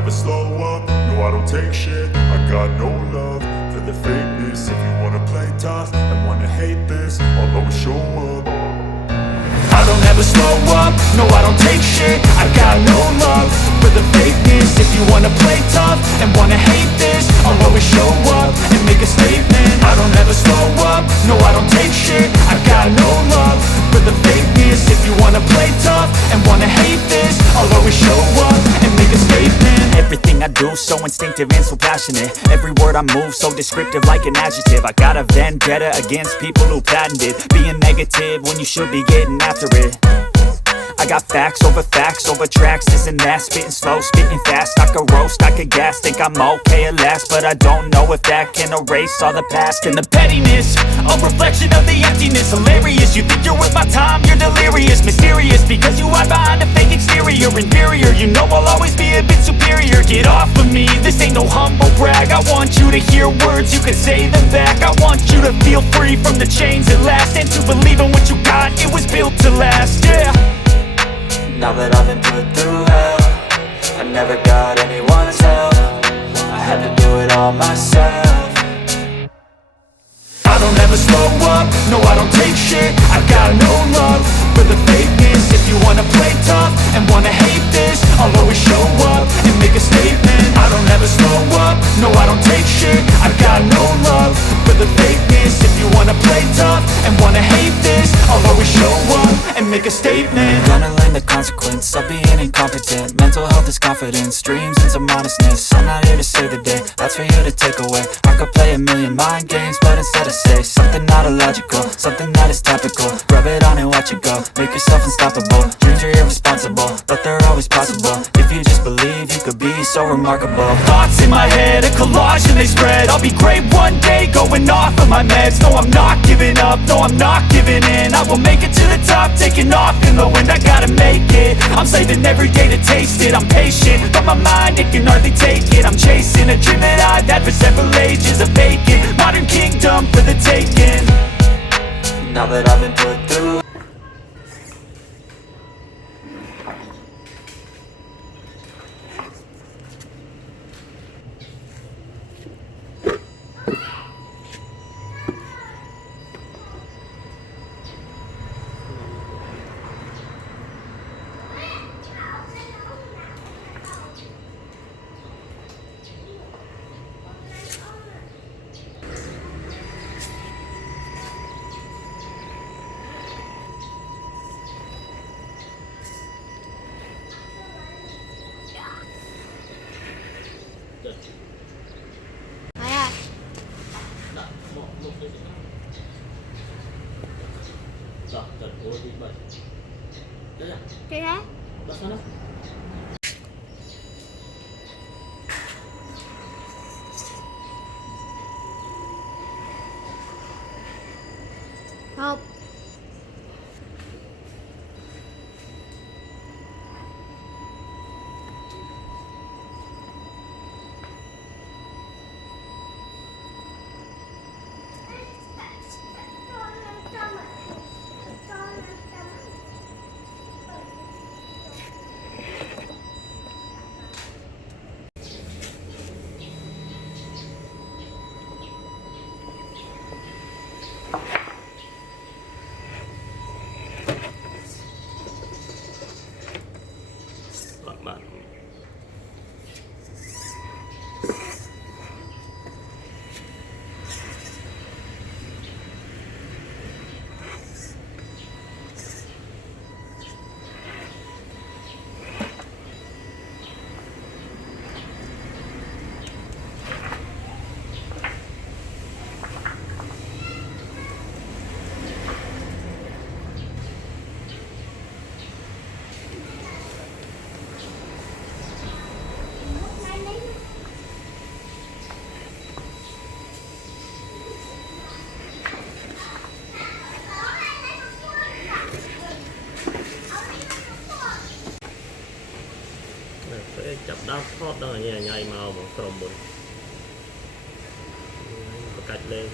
never slow up, no I don't take shit. I got no love for the fakeness. If you wanna play tough and wanna hate this, I'll always show up. I don't ever slow up, no I don't take shit. I got no love for the fakeness. If you wanna play tough and wanna hate this, I'll always show up and make a statement. I don't ever slow up, no I don't take shit. I got no love for the fakeness. If you wanna play tough and wanna hate this, I'll always show up and make a statement. Everything I do so instinctive and so passionate. Every word I move so descriptive like an adjective. I got a vendetta against people who patented being negative when you should be getting after it. I got facts over tracks, this and that. Spitting slow, spitting fast. I could roast, I could gas. Think I'm okay at last, but I don't know if that can erase all the past. And the pettiness, a reflection of the emptiness. Hilarious, you think you're worth my time, you're delirious. Mysterious, because you hide behind a fake exterior. Inferior, you know I'll always be a bit superior. Get off of me, this ain't no humble brag. I want you to hear words, you can say them back. I want you to feel free from the chains at last, and to believe in what you got, it was built to last, yeah. Now that I've been put through hell, I never got anyone's help. I had to do it all myself. I don't ever slow up, no I don't take shit. I got no love for the fakeness. If you wanna play tough and wanna hate this, I'll always show up and make a statement. I don't ever slow up, no I don't take shit. I got no love for the fakeness. If you wanna play tough and wanna hate this, I'll always show up and make a statement. Gonna learn the consequence of being incompetent. Mental health is confidence, dreams and some modestness. I'm not here to save the day, that's for you to take away. I could play a million mind games, but instead I say something not illogical, something that is topical. Rub it on and watch it go, make yourself unstoppable. Dreams are irresponsible, but they're always possible. If you just believe, you could be so remarkable. Thoughts in my head, a collage and they spread. I'll be great one day, going off of my meds. No I'm not giving up, no I'm not giving in. I will make it to the top, taking off in the wind. I gotta make it, I'm saving every day to taste it. I'm patient, but my mind, it can hardly take it. I'm chasing a dream that I've had for several ages. A vacant, modern kingdom for the taking. Now that I've been put through. Chị hả? Không. chập đáp thoát đó là như là nhây màu một chrome bụi cạch lên